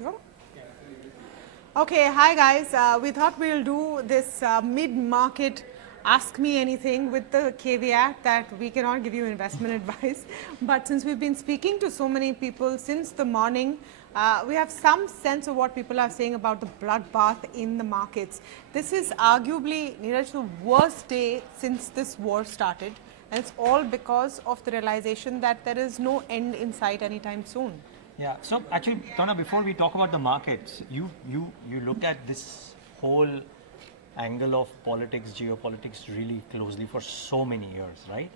go. Okay, hi guys. We thought we'll do this mid-market ask me anything with the caveat that we cannot give you investment advice. But since we've been speaking to so many people since the morning, we have some sense of what people are saying about the bloodbath in the markets. This is arguably, Neeraj, the worst day since this war started. And it's all because of the realization that there is no end in sight anytime soon. Yeah, so actually, Tana, before we talk about the markets, you looked at this whole angle of politics, geopolitics really closely for so many years, right?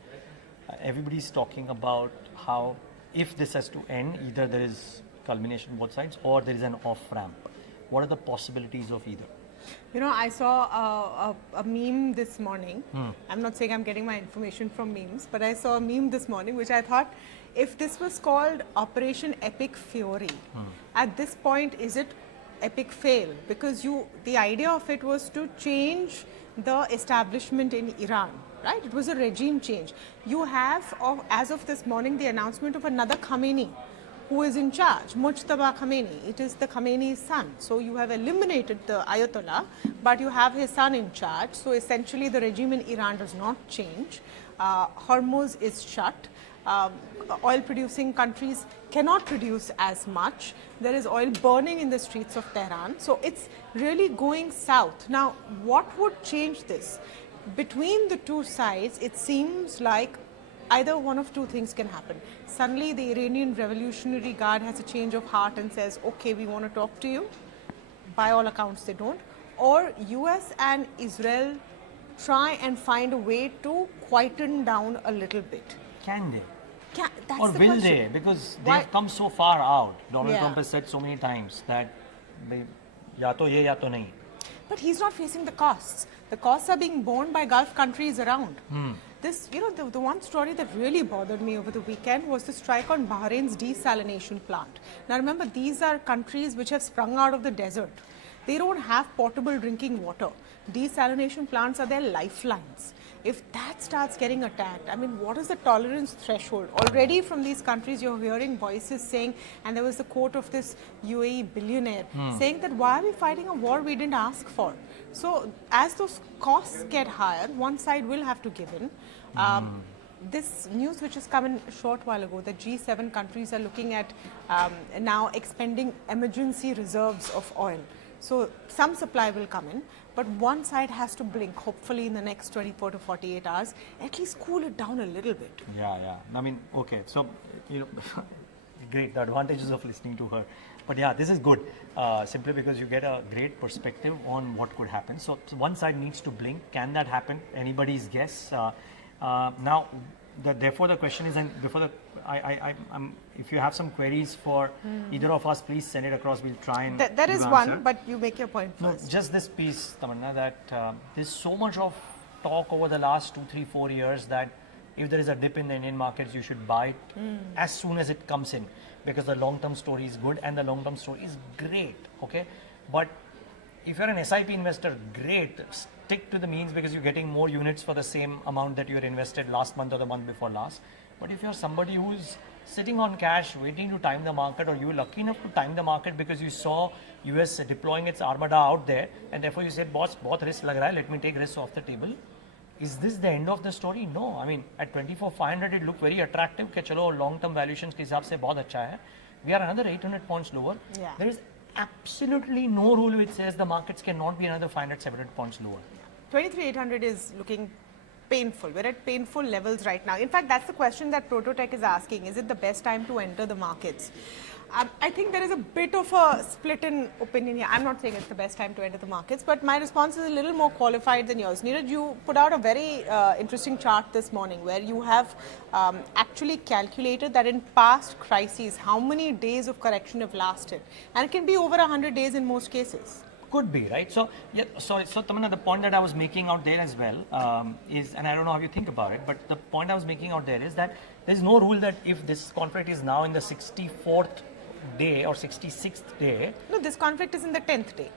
Everybody's talking about how if this has to end, either there is culmination on both sides or there is an off-ramp. What are the possibilities of either? You know, I saw a meme this morning. I'm not saying I'm getting my information from memes, but I saw a meme this morning which I thought, if this was called Operation Epic Fury, at this point, is it epic fail? Because the idea of it was to change the establishment in Iran, right? It was a regime change. You have, as of this morning, the announcement of another Khamenei who is in charge, Mujtaba Khamenei. It is the Khamenei's son. So you have eliminated the Ayatollah, but you have his son in charge. So essentially the regime in Iran does not change. Hormuz is shut. Oil producing countries cannot produce as much. There is oil burning in the streets of Tehran. So it's really going south. Now, what would change this? Between the two sides, it seems like either one of two things can happen. Suddenly, the Iranian Revolutionary Guard has a change of heart and says, okay, we want to talk to you. By all accounts, they don't. Or US and Israel try and find a way to quieten down a little bit. Can they? That's or the will question. they? Because they have come so far out. Donald Yeah. Trump has said so many times that they, ya to ye, ya to nahi. But he's not facing the costs. The costs are being borne by Gulf countries around. This, you know, the one story that really bothered me over the weekend was the strike on Bahrain's desalination plant. Now remember, these are countries which have sprung out of the desert. They don't have potable drinking water. Desalination plants are their lifelines. If that starts getting attacked, I mean, what is the tolerance threshold? Already from these countries, you're hearing voices saying, and there was the quote of this UAE billionaire saying that why are we fighting a war we didn't ask for? So as those costs get higher, one side will have to give in. This news which has come in a short while ago, that G7 countries are looking at now expending emergency reserves of oil. So some supply will come in, but one side has to blink, hopefully in the next 24 to 48 hours, at least cool it down a little bit. Yeah. I mean, okay. So, you know, great. The advantages of listening to her. But yeah, this is good. Simply because you get a great perspective on what could happen. So one side needs to blink. Can that happen? Anybody's guess. Now, therefore the question is, and before the, if you have some queries for either of us, please send it across. We'll try and There is one, but you make your point first. No, just this piece, Tamanna, that there's so much of talk over the last 2, 3, 4 years that if there is a dip in the Indian markets, you should buy it as soon as it comes in, because the long-term story is good and the long-term story is great, okay? But if you're an SIP investor, great, stick to the means because you're getting more units for the same amount that you had invested last month or the month before last. But if you're somebody who's sitting on cash, waiting to time the market, or you were lucky enough to time the market because you saw US deploying its armada out there, and therefore you said, boss, bahut risk lag raha hai, let me take risks off the table. Is this the end of the story? No. I mean, at 24,500, it looked very attractive. Ke chalo, long-term valuations ke hisab se bahut acha hai. We are another 800 points lower. Yeah. There is absolutely no rule which says the markets cannot be another 500, 700 points lower. 23,800 is looking painful. We're at painful levels right now. In fact, that's the question that Prototech is asking. Is it the best time to enter the markets? I think there is a bit of a split in opinion here. I'm not saying it's the best time to enter the markets, but my response is a little more qualified than yours. Neeraj, you put out a very interesting chart this morning where you have actually calculated that in past crises, how many days of correction have lasted. And it can be over 100 days in most cases. Could be, right? So, yeah, so Tamanna, the point that I was making out there as well is, and I don't know how you think about it, but the point I was making out there is that there's no rule that if this conflict is now in the 64th day or 66th day. No, this conflict is in the 10th day.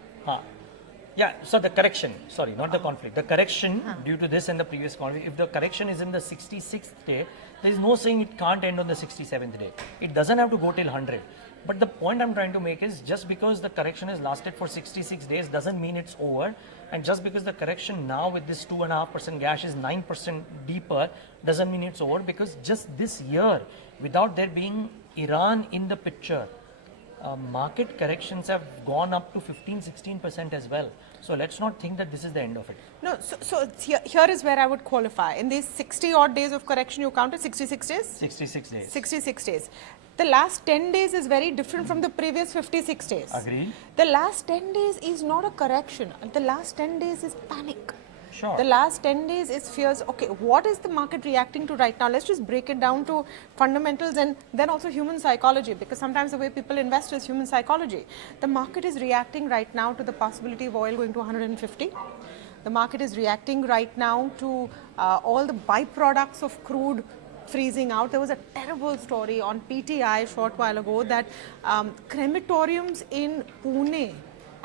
Yeah, so the correction, sorry, not the conflict, the correction due to this and the previous conflict, if the correction is in the 66th day, there is no saying it can't end on the 67th day. It doesn't have to go till 100. But the point I'm trying to make is just because the correction has lasted for 66 days doesn't mean it's over. And just because the correction now with this 2.5% gash is 9% deeper doesn't mean it's over, because just this year, without there being Iran in the picture, market corrections have gone up to 15-16% as well. So let's not think that this is the end of it. No, so here is where I would qualify. In these 60 odd days of correction, you counted 66 days? 66 days. 66 days. The last 10 days is very different from the previous 56 days. Agreed. The last 10 days is not a correction. The last 10 days is panic. Sure. The last 10 days is fears. Okay, what is the market reacting to right now? Let's just break it down to fundamentals and then also human psychology, because sometimes the way people invest is human psychology. The market is reacting right now to the possibility of oil going to 150. The market is reacting right now to all the byproducts of crude freezing out. There was a terrible story on PTI a short while ago that crematoriums in Pune,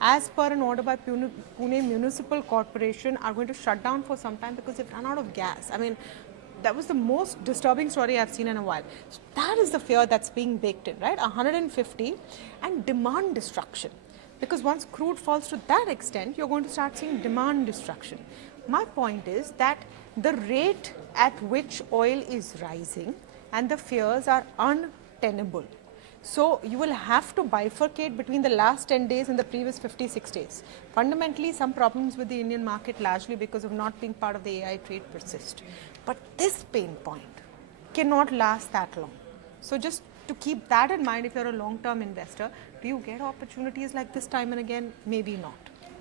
as per an order by Pune Municipal Corporation, are going to shut down for some time because they've run out of gas. I mean, that was the most disturbing story I've seen in a while. So that is the fear that's being baked in, right? 150 and demand destruction. Because once crude falls to that extent, you're going to start seeing demand destruction. My point is that the rate at which oil is rising and the fears are untenable. So you will have to bifurcate between the last 10 days and the previous 56 days. Fundamentally, some problems with the Indian market, largely because of not being part of the AI trade, persist. But this pain point cannot last that long. So just to keep that in mind, if you're a long-term investor, do you get opportunities like this time and again? Maybe not.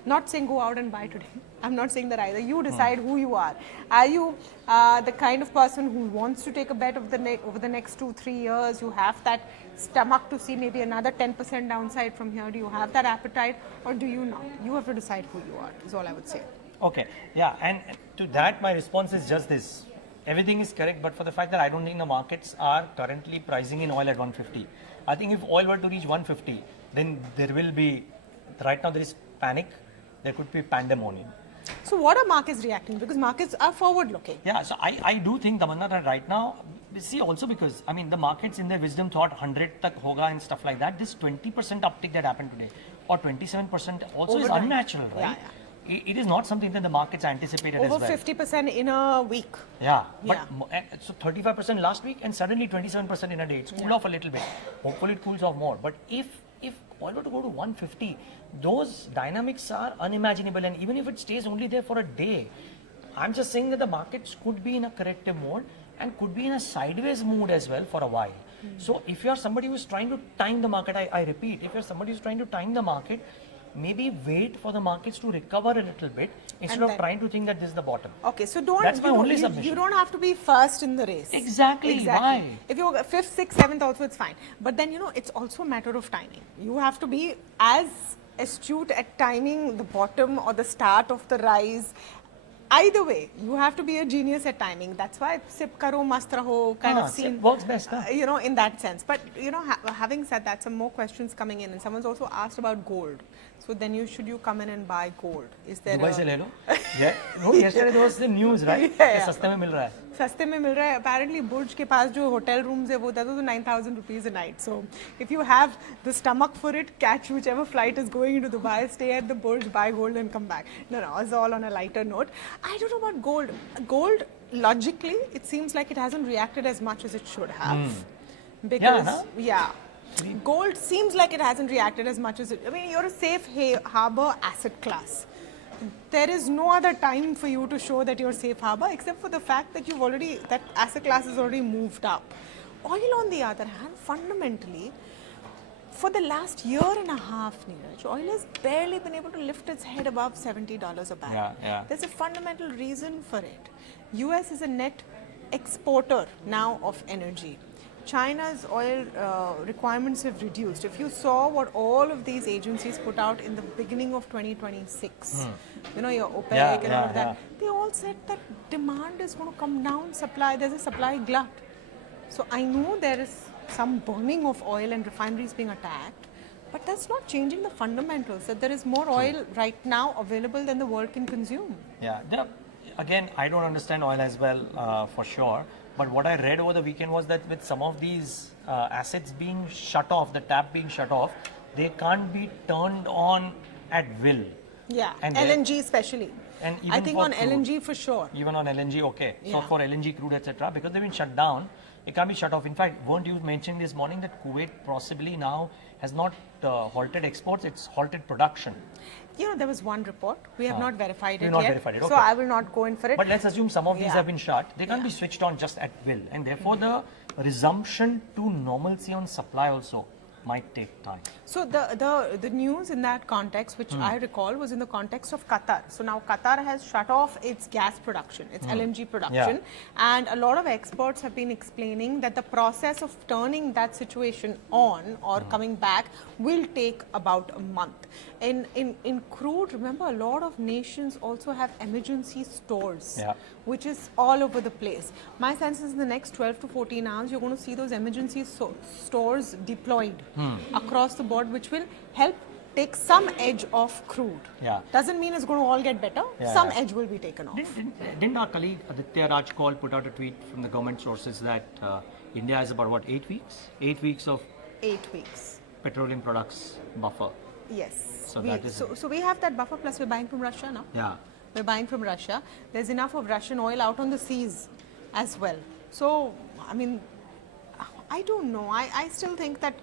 Not saying go out and buy today. I'm not saying that either. You decide who you are. Are you the kind of person who wants to take a bet over the next 2-3 years? You have that stomach to see maybe another 10% downside from here. Do you have that appetite, or do you not? You have to decide who you are, is all I would say. Okay, yeah, and to that my response is just this. Everything is correct, but for the fact that I don't think the markets are currently pricing in oil at 150. I think if oil were to reach 150, then there will be, right now there is panic, there could be pandemonium. So what are markets reacting? Because markets are forward looking. Yeah, so I do think, Tamanna, that right now, see also because, I mean, the markets in their wisdom thought 100 tak hoga and stuff like that. This 20% uptick that happened today, or 27% also is unnatural, right? Yeah. It is not something that the markets anticipated Over as well. 50% in a week. Yeah, but so 35% last week and suddenly 27% in a day. It's cooled off a little bit. Hopefully it cools off more. But if oil were to go to 150, those dynamics are unimaginable. And even if it stays only there for a day, I'm just saying that the markets could be in a corrective mode and could be in a sideways mood as well for a while. So if you're somebody who's trying to time the market, I repeat, if you're somebody who's trying to time the market, maybe wait for the markets to recover a little bit instead of trying to think that this is the bottom. Okay, so don't. That's my only submission. You don't have to be first in the race. Exactly. Why? If you're 5th, 6th, 7th, also it's fine. But then it's also a matter of timing. You have to be as astute at timing the bottom or the start of the rise. Either way, you have to be a genius at timing. That's why sip karo mast raho kind of scene works best. In that sense. But having said that, some more questions coming in, and someone's also asked about gold. So then should you come in and buy gold? Is there Dubai se le lo? Yeah. No, yesterday there was the news, right? Yeah. Saste mein mil raha hai. सस्ते में मिल रहा है. Apparently Burj के पास जो hotel rooms है वो that was 9,000 rupees a night. So if you have the stomach for it, catch whichever flight is going into Dubai, stay at the Burj, buy gold and come back. No, it's all on a lighter note. I don't know about gold. Gold, logically, it seems like it hasn't reacted as much as it should have. Because, gold seems like it hasn't reacted as much as it. I mean, you're a safe harbor asset class. There is no other time for you to show that you're safe harbor except for the fact that that asset class has already moved up. Oil, on the other hand, fundamentally, for the last year and a half, Neeraj, oil has barely been able to lift its head above $70 a barrel. There's a fundamental reason for it. US is a net exporter now of energy. China's oil requirements have reduced. If you saw what all of these agencies put out in the beginning of 2026, your OPEC and all of that, they all said that demand is going to come down, there's a supply glut. So I know there is some burning of oil and refineries being attacked, But that's not changing the fundamentals, that there is more oil right now available than the world can consume. Yeah. Again, I don't understand oil as well, for sure. But what I read over the weekend was that with some of these assets being shut off, the tap being shut off, they can't be turned on at will. Yeah, And LNG especially. And even I think for on crude. LNG for sure. Even on LNG, okay. So Yeah. for LNG, crude, etc., because they've been shut down, it can't be shut off. In fact, weren't you mentioning this morning that Kuwait possibly now has not halted exports, it's halted production? You know, there was one report. We have not verified it We've not yet. verified it, So okay. I will not go in for it. But let's assume some of these Yeah. have been shut. They can't be switched on just at will. And therefore, the resumption to normalcy on supply also might take time. So the news in that context, which I recall, was in the context of Qatar. So now Qatar has shut off its gas production, its LNG production, and a lot of experts have been explaining that the process of turning that situation on or coming back will take about a month. In crude, remember, a lot of nations also have emergency stores, which is all over the place. My sense is in the next 12 to 14 hours, you're going to see those emergency stores deployed across the board, which will help take some edge off crude. Doesn't mean it's going to all get better. Some edge will be taken off. Didn't our colleague Aditya Rajkol put out a tweet from the government sources that India has about what, 8 weeks? 8 weeks of 8 weeks. petroleum products buffer. Yes. So we have that buffer, plus we're buying from Russia now. Yeah. We're buying from Russia. There's enough of Russian oil out on the seas as well. So, I mean, I don't know. I still think that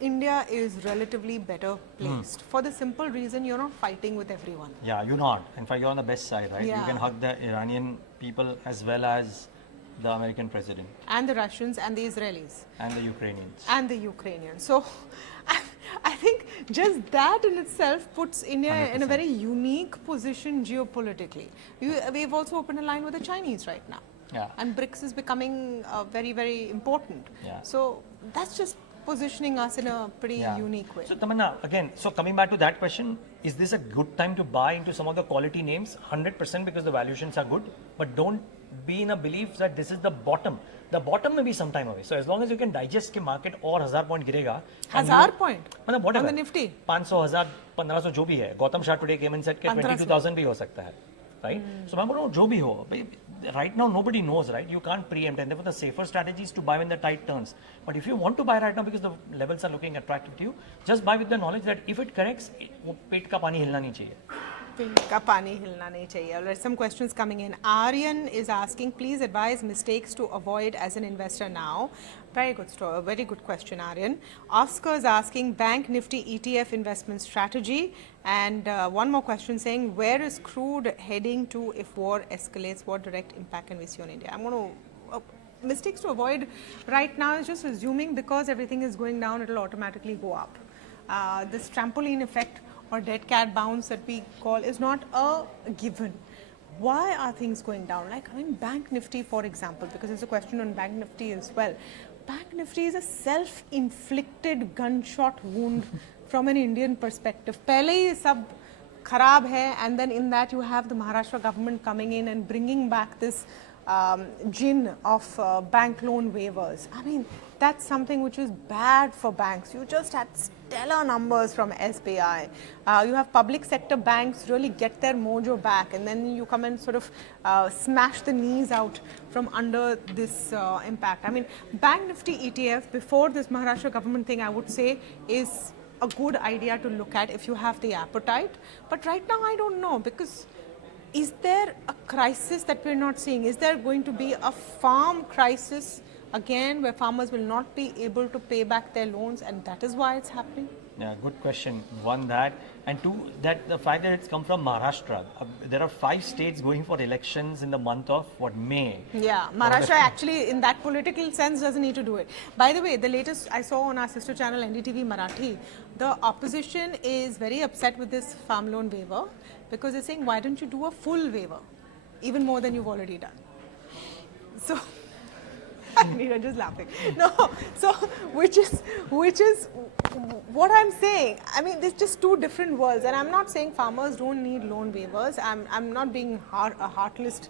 India is relatively better placed for the simple reason you're not fighting with everyone. Yeah, you're not. In fact, you're on the best side, right? Yeah. You can hug the Iranian people as well as the American president. And the Russians and the Israelis. And the Ukrainians. And the Ukrainians. So, I think just that in itself puts India 100%. in a very unique position geopolitically. We've also opened a line with the Chinese right now. Yeah. And BRICS is becoming very, very important. Yeah. So that's just positioning us in a pretty unique way. So Tamanna, again, so coming back to that question, is this a good time to buy into some of the quality names? 100% because the valuations are good, but don't be in a belief that this is the bottom. The bottom may be some time away. So as long as you can digest के market और 1000 point गिरेगा. 1000 point? मतलब whatever. On the Nifty? 500, 1000, 1500 जो भी है. Gautam Shah today came and said कि 22,000 भी हो सकता है. Right? So मैं बोल रहा हूँ जो भी हो. Right now nobody knows, right? You can't preempt, and therefore the safer strategy is to buy when the tide turns. But if you want to buy right now because the levels are looking attractive to you, just buy with the knowledge that if it corrects, वो पेट का पानी हिलना नहीं चाहिए. का पानी हिलना नहीं चाहिए. There's some questions coming in. Aryan is asking, please advise mistakes to avoid as an investor now. Very good story, very good question, Aryan. Oscar is asking, bank Nifty ETF investment strategy. And one more question saying, where is crude heading to if war escalates? What direct impact can we see on India? I'm going to mistakes to avoid right now is just assuming because everything is going down, it will automatically go up. This trampoline effect or dead cat bounce that we call is not a given. Why are things going down? Like, I mean, Bank Nifty, for example, because there's a question on Bank Nifty as well. Bank Nifty is a self-inflicted gunshot wound from an Indian perspective. Pehle hi sab kharab hai, and then in that you have the Maharashtra government coming in and bringing back this gin of bank loan waivers. I mean, that's something which is bad for banks. You just had stellar numbers from SBI. You have public sector banks really get their mojo back, and then you come and sort of smash the knees out from under this impact. I mean, Bank Nifty ETF before this Maharashtra government thing, I would say, is a good idea to look at if you have the appetite. But right now, I don't know, because is there a crisis that we're not seeing? Is there going to be a farm crisis again where farmers will not be able to pay back their loans, and that is why it's happening? Yeah, good question. One, that, and two, that the fact that it's come from Maharashtra. There are 5 states going for elections in the month of what, May. Yeah, Maharashtra actually in that political sense doesn't need to do it. By the way, the latest I saw on our sister channel NDTV Marathi, the opposition is very upset with this farm loan waiver because they're saying, why don't you do a full waiver, even more than you've already done? So Neeraj is laughing. No, so which is what I'm saying. I mean, there's just two different worlds, and I'm not saying farmers don't need loan waivers. I'm not being a heartless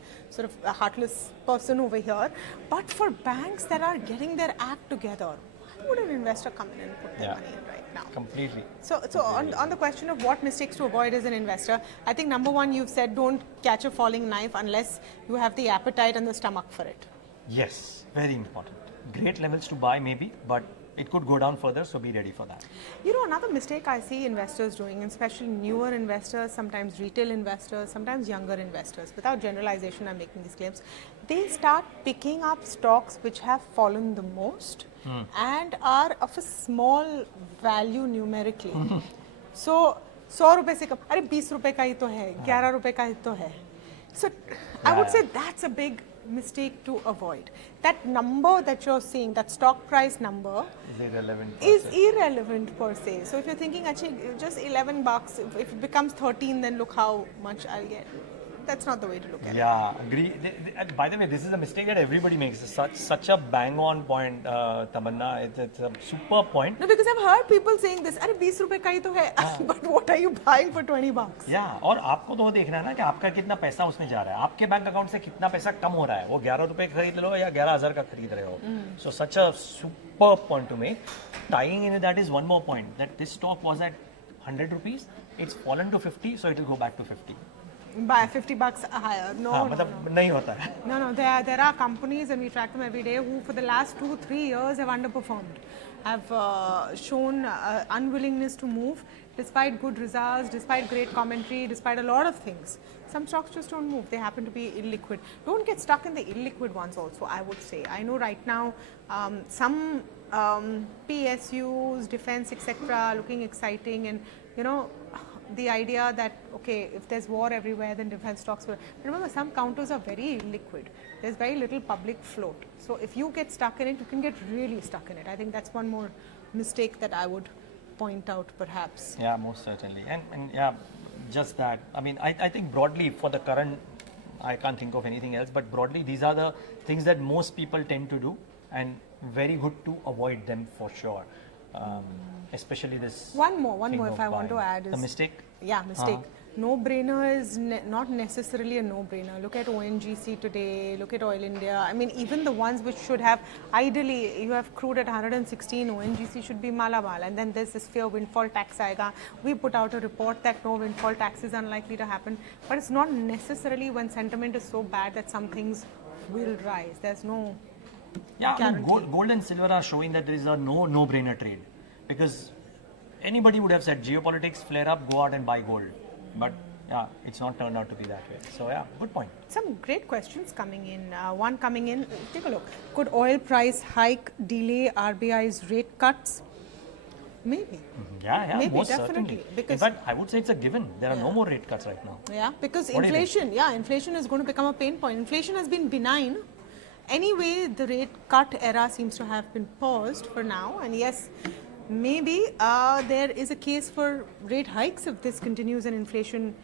person over here. But for banks that are getting their act together, why would an investor come in and put their money in right now? now. Completely. So on the question of what mistakes to avoid as an investor, I think number one, you've said don't catch a falling knife unless you have the appetite and the stomach for it. Yes, very important. Great levels to buy maybe, but it could go down further, so be ready for that. You know, another mistake I see investors doing, and especially newer investors, sometimes retail investors, sometimes younger investors, without generalization I'm making these claims, they start picking up stocks which have fallen the most and are of a small value numerically. So 100 रुपए से कम, अरे 20 रुपए का ही तो है, 11 रुपए का ही तो है. So I would say that's a big mistake to avoid. That number that you're seeing, that stock price number, is irrelevant per se. So if you're thinking, actually, just $11, if it becomes 13, then look how much I'll get. That's not the way to look at it. Yeah, agree. By the way, this is a mistake that everybody makes. Such a bang-on point, Tamanna. It's a super point. No, because I've heard people saying this, अरे 20 रुपए का ही तो है, but what are you buying for $20? Yeah, और आपको तो देखना है ना कि आपका कितना पैसा उसमें जा रहा है, आपके बैंक अकाउंट से कितना पैसा कम हो रहा है, वो 11 रुपए खरीद लो या 11,000 का खरीद रहे हो. So such a super point to make. Tying in that is one more point, that this stock was at 100 rupees, it's fallen to 50, so it will go back to 50. By $50 higher. No, मतलब नहीं होता है. No, there are companies, and we track them every day, who for the last 2-3 years have underperformed, have shown unwillingness to move despite good results, despite great commentary, despite a lot of things. Some stocks just don't move. They happen to be illiquid. Don't get stuck in the illiquid ones also, I would say. I know right now some PSUs, defense, etc., looking exciting, and you know, the idea that, okay, if there's war everywhere, then defense stocks will. Remember, some counters are very liquid. There's very little public float. So if you get stuck in it, you can get really stuck in it. I think that's one more mistake that I would point out, perhaps. Yeah, most certainly. And yeah, just that. I mean, I think broadly for the current, I can't think of anything else, but broadly, these are the things that most people tend to do, and very good to avoid them for sure. Especially this. One more if I want to add is the mistake. Yeah, mistake. No-brainer is not necessarily a no-brainer. Look at ONGC today, look at Oil India. I mean, even the ones which should have, ideally, you have crude at 116, ONGC should be Malabar. And then there's this fear windfall tax aega. We put out a report that no windfall tax is unlikely to happen. But it's not necessarily when sentiment is so bad that some things will rise. There's no I mean, gold and silver are showing that there is a no-brainer trade. Because anybody would have said, geopolitics flare up, go out and buy gold. But yeah, it's not turned out to be that way. So yeah, good point. Some great questions coming in. One coming in, take a look. Could oil price hike delay RBI's rate cuts? Maybe. Yeah, maybe, most definitely. Certainly. Because in fact, I would say it's a given. There are no more rate cuts right now. Yeah, because what inflation is going to become a pain point. Inflation has been benign. Anyway, the rate cut era seems to have been paused for now. And yes, maybe there is a case for rate hikes if this continues and inflation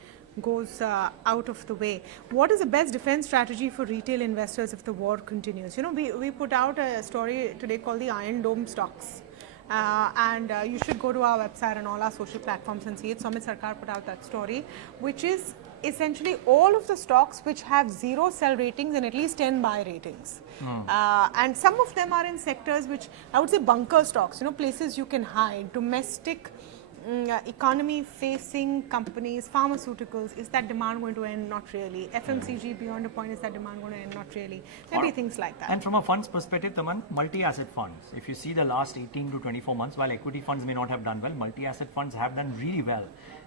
goes out of the way. What is the best defense strategy for retail investors if the war continues? You know, we put out a story today called the Iron Dome stocks. And you should go to our website and all our social platforms and see it. Sumit Sarkar put out that story, which is essentially all of the stocks which have 0 sell ratings and at least 10 buy ratings. And some of them are in sectors which I would say bunker stocks, you know, places you can hide, domestic economy facing companies, pharmaceuticals. Is that demand going to end? Not really. FMCG beyond a point, is that demand going to end? Not really. Maybe things like that. And from a funds perspective, Taman, multi-asset funds. If you see the last 18 to 24 months, while equity funds may not have done well, multi-asset funds have done really well.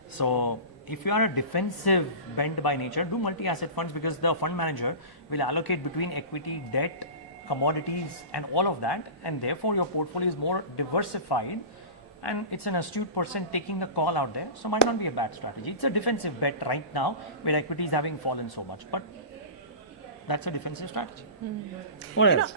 So if you are a defensive bent by nature, do multi-asset funds, because the fund manager will allocate between equity, debt, commodities and all of that, and therefore your portfolio is more diversified, and it's an astute person taking the call out there, so might not be a bad strategy. It's a defensive bet right now where equity is having fallen so much, but that's a defensive strategy. What else?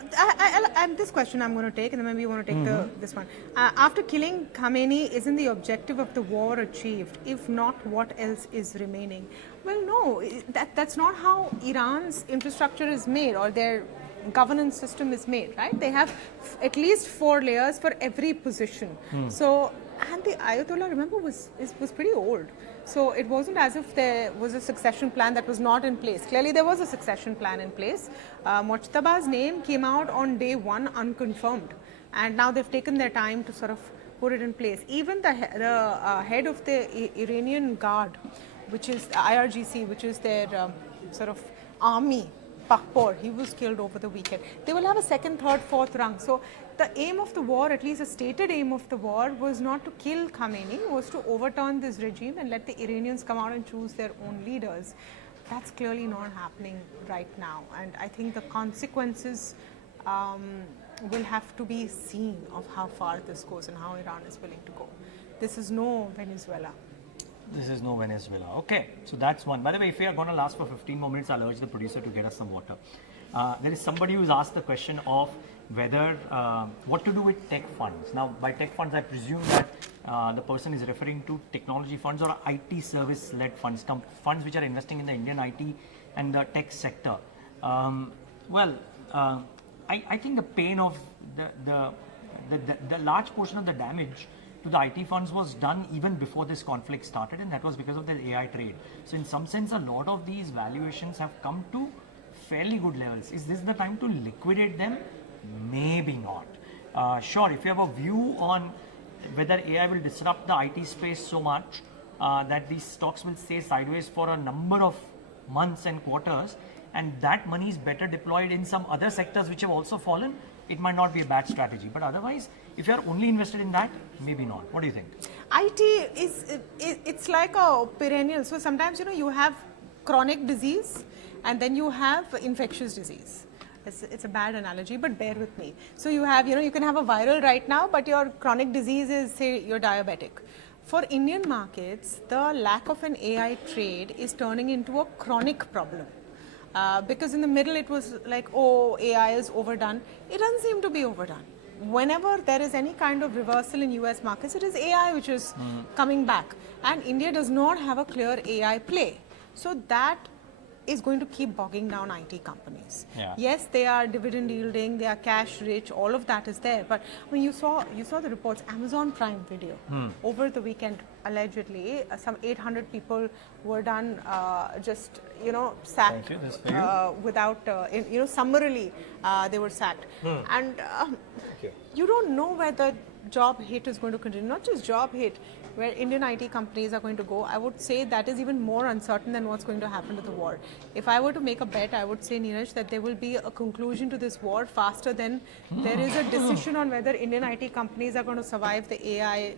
And this question I'm going to take, and then maybe you want to take this one. After killing Khamenei, isn't the objective of the war achieved? If not, what else is remaining? Well, no, that's not how Iran's infrastructure is made, or their governance system is made, right? They have at least 4 layers for every position. So, and the Ayatollah, remember, was pretty old. So it wasn't as if there was a succession plan that was not in place. Clearly there was a succession plan in place. Mojtaba's name came out on day 1 unconfirmed. And now they've taken their time to sort of put it in place. Even the head of the Iranian Guard, which is IRGC, which is their sort of army, Pakpor, he was killed over the weekend. They will have a second, third, fourth rung. So the aim of the war, at least the stated aim of the war, was not to kill Khamenei, was to overturn this regime and let the Iranians come out and choose their own leaders. That's clearly not happening right now. And I think the consequences will have to be seen of how far this goes and how Iran is willing to go. This is no Venezuela. This is no Venezuela. Okay, so that's one. By the way, if we are going to last for 15 more minutes, I'll urge the producer to get us some water. There is somebody who's asked the question of whether, what to do with tech funds. Now, by tech funds, I presume that the person is referring to technology funds or IT service-led funds, funds which are investing in the Indian IT and the tech sector. I think the pain of the large portion of the damage to the IT funds was done even before this conflict started, and that was because of the AI trade. So in some sense, a lot of these valuations have come to fairly good levels. Is this the time to liquidate them? Maybe not. Sure, if you have a view on whether AI will disrupt the IT space so much that these stocks will stay sideways for a number of months and quarters, and that money is better deployed in some other sectors which have also fallen, it might not be a bad strategy. But otherwise, if you are only invested in that, maybe not. What do you think? IT it's like a perennial. So sometimes, you have chronic disease and then you have infectious disease. It's a bad analogy, but bear with me. So you have, you can have a viral right now, but your chronic disease is, say, you're diabetic. For Indian markets, the lack of an AI trade is turning into a chronic problem. Because in the middle it was like, oh, AI is overdone. It doesn't seem to be overdone. Whenever there is any kind of reversal in US markets, it is AI which is coming back. And India does not have a clear AI play. So that is going to keep bogging down IT companies. Yeah. Yes, they are dividend yielding, they are cash rich, all of that is there. But when you saw the reports, Amazon Prime Video, over the weekend, allegedly, some 800 people were done just, sacked without, summarily they were sacked. And you don't know where the job hit is going to continue, not just job hit, where Indian IT companies are going to go. I would say that is even more uncertain than what's going to happen to the war. If I were to make a bet, I would say, Neeraj, that there will be a conclusion to this war faster than there is a decision on whether Indian IT companies are going to survive the AI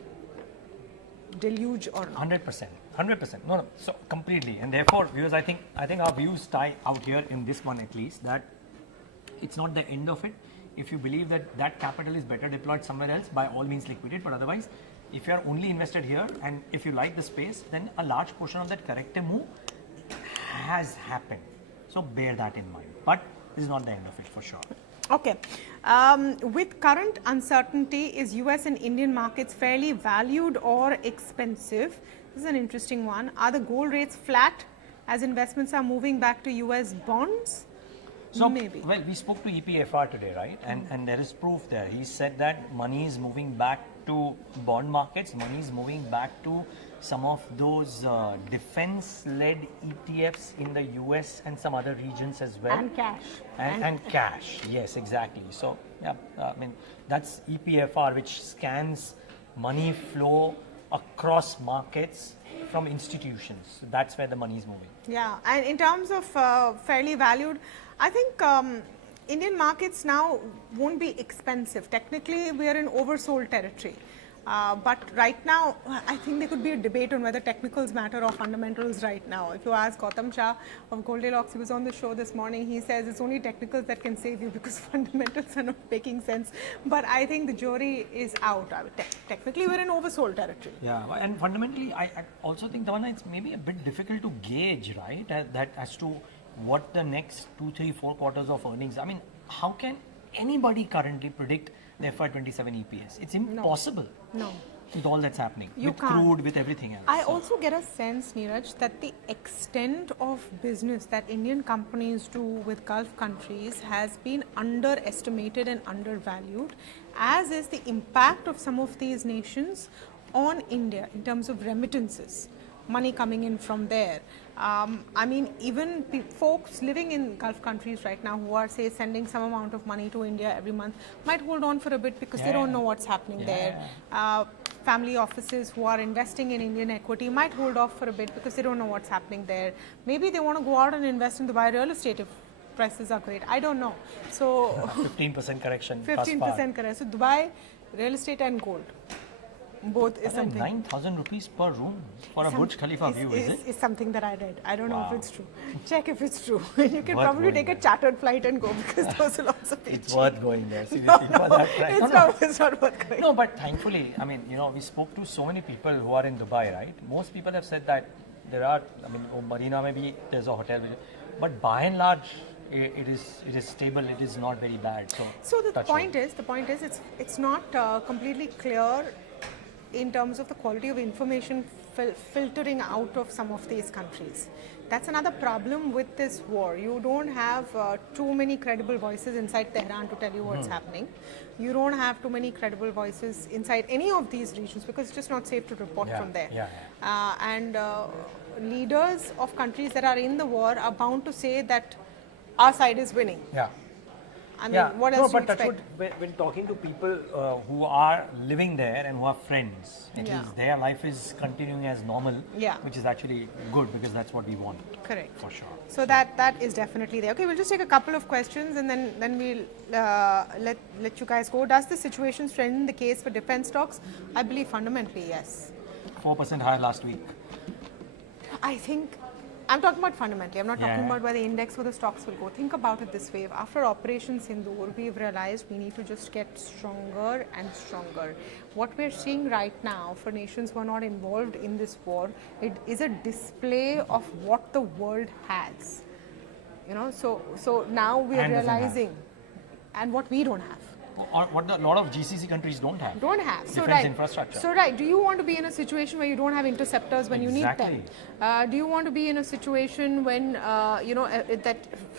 deluge or not. 100%. No. So completely. And therefore, viewers, I think our views tie out here in this one at least, that it's not the end of it. If you believe that capital is better deployed somewhere else, by all means liquidate. But otherwise, if you are only invested here and if you like the space, then a large portion of that corrective move has happened. So bear that in mind. But this is not the end of it for sure. Okay. With current uncertainty, is US and Indian markets fairly valued or expensive? This is an interesting one. Are the gold rates flat as investments are moving back to US bonds? So, maybe. Well, we spoke to EPFR today, right? And there is proof there. He said that money is moving back to bond markets, money is moving back to some of those defense-led ETFs in the US and some other regions as well. And cash. And cash, yes, exactly. So, yeah, that's EPFR, which scans money flow across markets from institutions. So that's where the money is moving. Yeah, and in terms of fairly valued, I think Indian markets now won't be expensive. Technically, we are in oversold territory. But right now, I think there could be a debate on whether technicals matter or fundamentals right now. If you ask Gautam Shah of Goldilocks, he was on the show this morning, he says it's only technicals that can save you because fundamentals are not making sense. But I think the jury is out. Technically, we're in oversold territory. Yeah, and fundamentally, I also think, Tamanna, it's maybe a bit difficult to gauge, right, that as to what the next 2, 3, 4 quarters of earnings. I mean, how can anybody currently predict the FY27 EPS? It's impossible. No. With all that's happening, You with can't. crude, with everything else. I also get a sense, Neeraj, that the extent of business that Indian companies do with Gulf countries has been underestimated and undervalued, as is the impact of some of these nations on India in terms of remittances. money coming in from there. I mean, even folks living in Gulf countries right now who are, say, sending some amount of money to India every month might hold on for a bit because they don't know what's happening there. Family offices who are investing in Indian equity might hold off for a bit because they don't know what's happening there. Maybe they want to go out and invest in Dubai real estate if prices are great. I don't know. So 15% correction. 15% correction. So Dubai, real estate and gold. Both is something. 9,000 rupees per room for a Burj Khalifa view, is it? Is something that I read. I don't know if it's true. Check if it's true. You can probably take a chartered flight and go because those will also be It's cheap. worth going there. Seriously, for that price. It's not worth going. No, but thankfully, I mean, we spoke to so many people who are in Dubai, right? Most people have said that there are, I mean, Marina maybe there's a hotel, but by and large, it is stable. It is not very bad. So the point is, it's not completely clear in terms of the quality of information filtering out of some of these countries. That's another problem with this war. You don't have too many credible voices inside Tehran to tell you what's happening. You don't have too many credible voices inside any of these regions because it's just not safe to report from there. And leaders of countries that are in the war are bound to say that our side is winning. I mean, what else do you expect? When talking to people who are living there and who are friends, at least their life is continuing as normal, which is actually good because that's what we want. Correct. For sure. So that is definitely there. Okay, we'll just take a couple of questions and then we'll let you guys go. Does the situation strengthen the case for defense stocks? I believe fundamentally yes. 4% higher last week. I think I'm talking about fundamentally. I'm not talking about where the index or the stocks will go. Think about it this way. After Operation Sindoor, we've realized we need to just get stronger and stronger. What we're seeing right now for nations who are not involved in this war, it is a display of what the world has. So now we are realizing, and what we don't have. Or what a lot of GCC countries don't have. Defense infrastructure. So do you want to be in a situation where you don't have interceptors when you need them? Do you want to be in a situation when that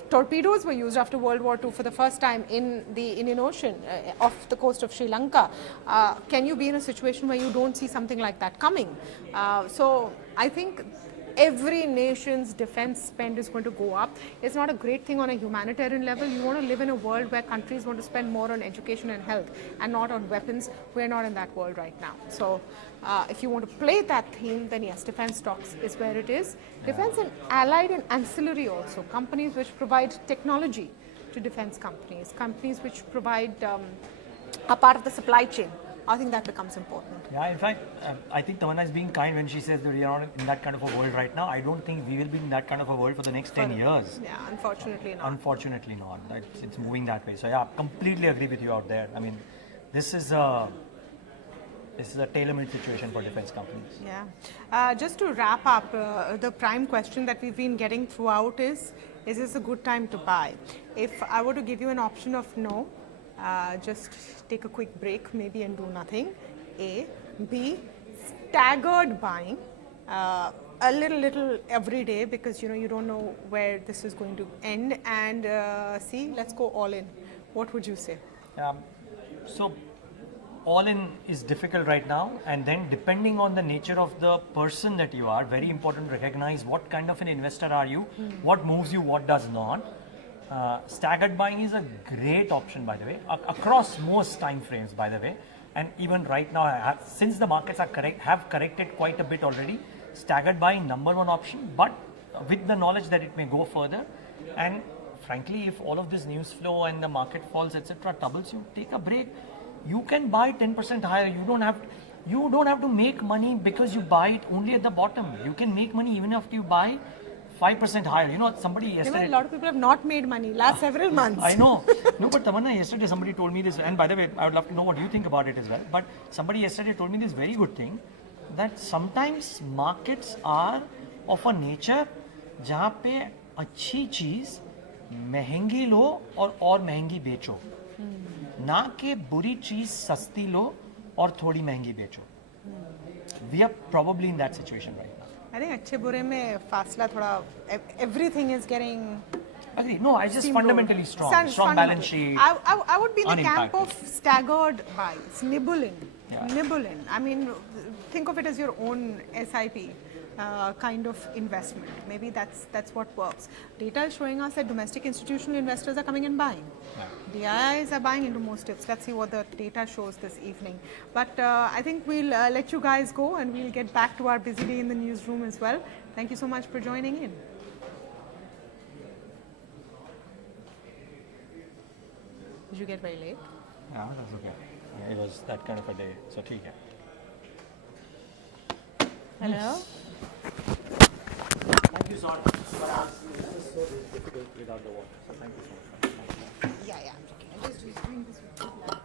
torpedoes were used after World War II for the first time in the Indian Ocean off the coast of Sri Lanka? Can you be in a situation where you don't see something like that coming? So I think every nation's defense spend is going to go up. It's not a great thing on a humanitarian level. You want to live in a world where countries want to spend more on education and health and not on weapons. We're not in that world right now. So if you want to play that theme, then yes, defense stocks is where it is. Defense and allied and ancillary also. Companies which provide technology to defense companies. Companies which provide a part of the supply chain. I think that becomes important. Yeah, in fact, I think Tamanna is being kind when she says that we are not in that kind of a world right now. I don't think we will be in that kind of a world for the next 10 years. Yeah, unfortunately not. Unfortunately not. It's moving that way. So yeah, completely agree with you out there. I mean, this is a tailor-made situation for defense companies. Yeah. Just to wrap up, the prime question that we've been getting throughout is this a good time to buy? If I were to give you an option of no, just take a quick break maybe and do nothing. A. B. Staggered buying. A little every day because you don't know where this is going to end. And C. Let's go all in. What would you say? So all in is difficult right now, and then depending on the nature of the person that you are, very important to recognize what kind of an investor are you, what moves you, what does not. Staggered buying is a great option, by the way, across most time frames, by the way, and even right now, since the markets have corrected quite a bit already, staggered buying number one option, but with the knowledge that it may go further. And frankly, if all of this news flow and the market falls, etc., troubles you, take a break. You can buy 10% higher. You don't have to make money because you buy it only at the bottom. You can make money even after you buy 5% higher. Somebody yesterday... A lot of people have not made money last several months. I know. No, but Tamanna, yesterday somebody told me this, and by the way, I would love to know what you think about it as well. But somebody yesterday told me this very good thing, that sometimes markets are of a nature जहाँ पे अच्छी चीज़ महंगी लो और महंगी बेचो, ना कि बुरी चीज़ सस्ती लो और थोड़ी महंगी बेचो. We are probably in that situation right now. I think अच्छे बुरे में फासला थोड़ा everything is getting. Agree. No, I just fundamentally strong balance sheet. I would be in the camp of staggered buys, nibble in. I mean, think of it as your own SIP. kind of investment. Maybe that's what works. Data is showing us that domestic institutional investors are coming and buying. DIIs are buying into most tips. Let's see what the data shows this evening. But I think we'll let you guys go and we'll get back to our busy day in the newsroom as well. Thank you so much for joining in. Did you get very late? Yeah, that's okay. It was that kind of a day, so ठीक है. Hello? Thank you, sir. This is so difficult without the water, so thank you so much. Yeah, I'm joking. I'm just doing this with